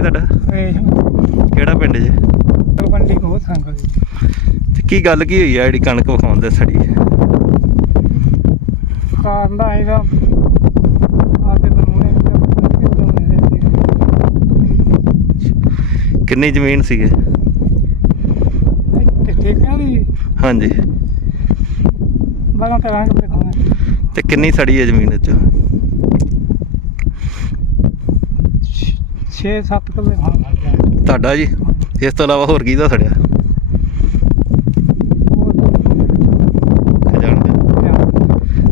ਭਾਈ ਤੁਹਾਡਾ? ਇਹ ਕਿਹੜਾ ਪਿੰਡ ਜੇ? ਤਲਵੰਡੀ ਕੋ ਸੰਗਲ ਤੇ ਕੀ ਗੱਲ ਕੀ ਹੋਈ ਆ ਜਿਹੜੀ ਕਣਕ ਵਿਖਾਉਂਦੇ ਸੜੀ? ਕਾਰਨ ਦਾ ਇਹਦਾ ਆਪਦੇ ਨਮੂਨੇ ਕਿੰਨੀ ਜ਼ਮੀਨ ਸੀਗੇ? ਕਿੱਥੇ ਕਹਿੰਦੀ ਹਾਂਜੀ। ਬਾਰਾਂ ਤਰਾਂ ਦੇ ਤੇ ਕਿੰਨੀ ਸੜੀ ਹੈ ਜ਼ਮੀਨ ਵਿੱਚ 6-7 ਕਿੱਲੇ ਖਾਣਾ ਲੱਗ ਗਿਆ ਤੁਹਾਡਾ ਜੀ? ਇਸ ਤੋਂ ਇਲਾਵਾ ਹੋਰ ਸੜਿਆ? ਉਹ ਇਹ ਜਾਣਦੇ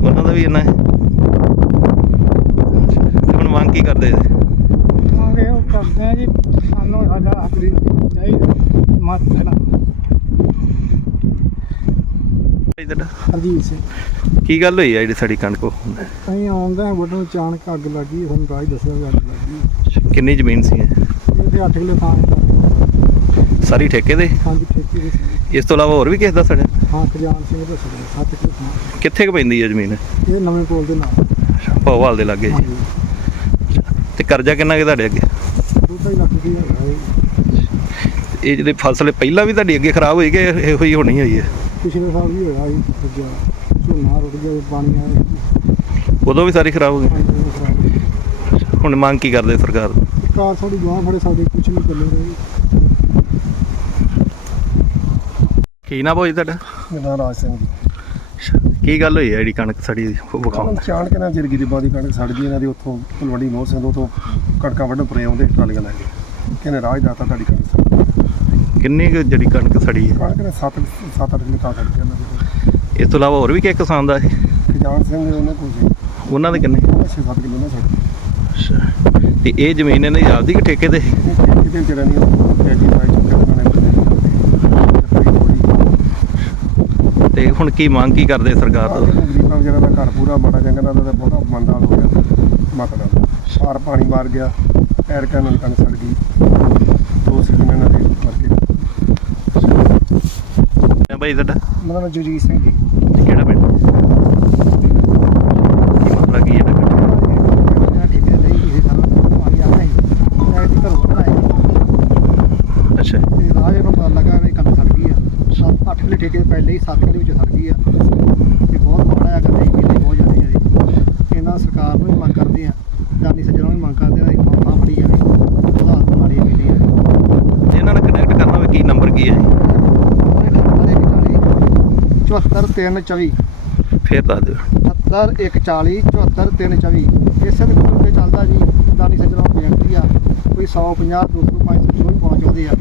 ਉਹਨਾਂ ਦਾ ਵੀ ਇੰਨਾ ਹੈ। ਅੱਛਾ, ਤੇ ਹੁਣ ਮੰਗ ਕੀ ਕਰਦੇ ਜੀ? ਮੰਗੇ ਉਹ ਕਰਦੇ ਆ ਜੀ ਸਾਨੂੰ ਸਾਡਾ ਆਖਰੀ ਚਾਹੀਦਾ ਮਤ ਦੇਣਾ। ਭਾਈ ਤੁਹਾਡਾ? ਹਰਜੀਤ ਸਿੰਘ ਕੀ ਗੱਲ ਹੋਈ ਆ ਜਿਹੜੀ ਸੜੀ ਕਣਕ ਉਹ? ਅਸੀਂ ਆਉਂਦੇ ਵੱਡੋਂ ਅਚਾਨਕ ਅੱਗ ਲੱਗੀ ਸਾਨੂੰ ਰਾਜ ਦੱਸਿਆ ਵੀ ਅੱਗ ਲੱਗੀ ਕਿੰਨੀ ਜ਼ਮੀਨ ਸੀ ਇਹ? ਇਹਦੇ 8 ਕਿਲੋ ਥਾਂ ਸਾਰੀ ਠੇਕੇ ਦੇ? ਪੰਜ ਠੇਕੇ ਦੇ। ਸੀ। ਇਸ ਤੋਂ ਇਲਾਵਾ ਹੋਰ ਵੀ ਕਿਸੇ ਦਾ ਸੜਿਆ ਹਾਂ ਖਜਾਨ ਸਿੰਘ ਦਾ ਸਦਾ 7 ਕਿਲੋ ਥਾਂ ਕਿੱਥੇ ਕੁ ਪੈਂਦੀ ਹੈ ਜ਼ਮੀਨ? ਇਹ ਨਵੇਂ ਪੁਲ ਦੇ ਨਾਲ। ਭੋਵਾਲ ਦੇ ਲਾਗੇ? ਜੀ ਹਾਂਜੀ। ਤੇ ਕਰਜ਼ਾ ਕਿੰਨਾ ਕੁ ਤੁਹਾਡੇ ਅੱਗੇ? ਦੋ ਢਾਈ ਲੱਖ ਦੀ ਹੈਗਾ ਇਹ। ਇਹ ਜਿਹੜੇ ਫਸਲ ਪਹਿਲਾਂ ਵੀ ਤੁਹਾਡੀ ਅੱਗੇ ਖਰਾਬ ਹੋਈ ਕਿ ਇਹੋ ਹੀ ਹੋਣੀ ਹੋਈ ਹੈ? ਪਿਛਲੇ ਸਾਲ ਵੀ ਹੋਇਆ ਸੀ ਦੂਜਾ ਝੋਨਾ ਰੁੜ ਗਿਆ ਪਾਣੀ ਆਇਆ ਉਦੋਂ ਵੀ ਸਾਰੀ ਖਰਾਬ ਹੋ ਗਈ? ਹੁਣ ਮੰਗ ਕੀ ਕਰਦੇ ਸਰਕਾਰ? ਤੋਂ? ਸਰਕਾਰ ਥੋੜੀ ਗਾਂ ਫੜੇ ਸਾਡੇ ਕੁਝ ਨਹੀਂ ਚੱਲੇ ਰਹੀ। ਕੀ ਨਾ ਭਾਈ ਤੁਹਾਡਾ? ਮੇਰਾ ਰਾਜ ਸਿੰਘ ਜੀ। ਕੀ ਗੱਲ ਹੋਈ ਹੈ ਜਿਹੜੀ ਕਣਕ ਸੜੀ ਵਿਖਾਉਂ ਚਾਣ ਕੇ ਨਾ ਜਰ ਗਰੀਬਾਂ ਦੀ ਕਣਕ ਸੜ ਗਈ ਇਹਨਾਂ ਦੀ ਉੱਥੋਂ ਤਲਵੰਡੀ ਮੋਹ ਸਿੰਘ ਤੋਂ ਕਣਕਾਂ ਵੱਢਣ ਪਰੇ ਆਉਂਦੇ ਟਰਾਲੀਆਂ ਲੈ ਕੇ। ਕਹਿੰਦੇ ਰਾਜ ਦਾਤਾ ਤੁਹਾਡੀ ਕਣਕ ਸੜ ਕਿੰਨੀ ਕੁ ਜਿਹੜੀ ਕਣਕ ਸੜੀ ਹੈ? ਕਣਕ ਨੇ 7 7 8 ਕਿਲੋ ਤਾਂ ਸੜ ਗਈ ਇਹਨਾਂ ਦੀ। ਇਸ ਤੋਂ ਇਲਾਵਾ ਹੋਰ ਵੀ ਕਿਸੇ ਕਿਸਾਨ ਦਾ ਹੈ ਖਜਾਨ ਸਿੰਘ ਨੇ ਉਹਨੇ ਸੀ ਉਹਨਾਂ ਦੇ ਕਿੰਨੇ? 6-7 ਕਿਲੋ ਨਾ ਸੜ। ਅੱਛਾ। ਤੇ ਇਹ ਜ਼ਮੀਨ ਇਹਨਾਂ ਦੀ ਆਪਦੀ ਕਿ ਠੇਕੇ ਤੇ? ਕਿਤੇ ਜਿਹੜਾ ਨਹੀਂ ਪੈਂਦੀ ਪਾਈ ਚੁੱਕੇ ਉਹਨਾਂ ਨੇ। ਤੇ ਹੁਣ ਕੀ ਮੰਗ ਕੀ ਕਰਦੇ ਸਰਕਾਰ ਤੋਂ? ਗਰੀਬਾਂ ਵਗੈਰਾ ਦਾ ਘਰ ਪੂਰਾ ਮਾੜਾ ਚੰਗਾ ਦਾ ਤਾਂ ਬਹੁਤਾ ਮੰਦਾ ਹੋ ਗਿਆ। ਮਤਲਬ ਸਾਰ ਪਾਣੀ ਮਾਰ ਗਿਆ ਐਰਕਾਂ ਨਾਲ ਕਣਕ ਸੜ ਗਈ। ਦੋ ਸੀਜ਼ਨ ਇਹਨਾਂ ਦੇ ਮਰ ਗਏ ਭਾਈ ਤੁਹਾਡਾ? ਮੇਰਾ ਨਾਮ ਜਗਜੀਤ ਸਿੰਘ ਜੀ। ਕਿਹੜਾ ਪਿੰਡ? ਕੀ ਮਸਲਾ ਹੈ ਅੱਛਾ ਤੇ ਰਾਜ ਨੂੰ ਪਤਾ ਲੱਗਾ ਵੀ ਕਣਕ ਸੜ ਗਈ ਆ 7 8 ਕਿਲੋ ਠੇਕੇ ਪਹਿਲੇ ਹੀ 7 ਕਿਲੋ ਵਿੱਚ ਸੜ ਗਈ ਆ ਤੇ ਬਹੁਤ ਮਾੜਾ ਆ ਕਰਦੇ ਕਿਲੇ ਬਹੁਤ ਜ਼ਿਆਦਾ ਜੀ ਇਹਨਾਂ ਸਰਕਾਰ ਨੂੰ ਵੀ ਮੰਗ ਕਰਦੇ ਆ ਦਾਨੀ ਸੱਜਣਾਂ ਨੂੰ ਵੀ ਮੰਗ ਕਰਦੇ ਆ ਕਿ ਮਾਂ ਫੜੀ ਜਾਵੇ ਹਾਲਾਤ ਮਾੜੀ ਕਿਲੇ ਆ ਜੇ ਇਹਨਾਂ ਨਾਲ ਕਨੈਕਟ ਕਰਨਾ ਹੋਵੇ ਕੀ ਨੰਬਰ ਕੀ ਹੈ ਜੀ? ਉਹਨੇ 74 324 ਫੇਰ ਦੱਸ ਦਿਓ। 71 140 74 324 ਇਸੇ ਦੇ ਕੋਲ ਤੇ ਚੱਲਦਾ ਜੀ ਦਾਨੀ ਸੱਜਣਾਂ ਬੇਨਤੀ ਆ ਕੋਈ 150 200 500 ਜੋ ਵੀ ਪਹੁੰਚ ਆਉਂਦੇ ਆ।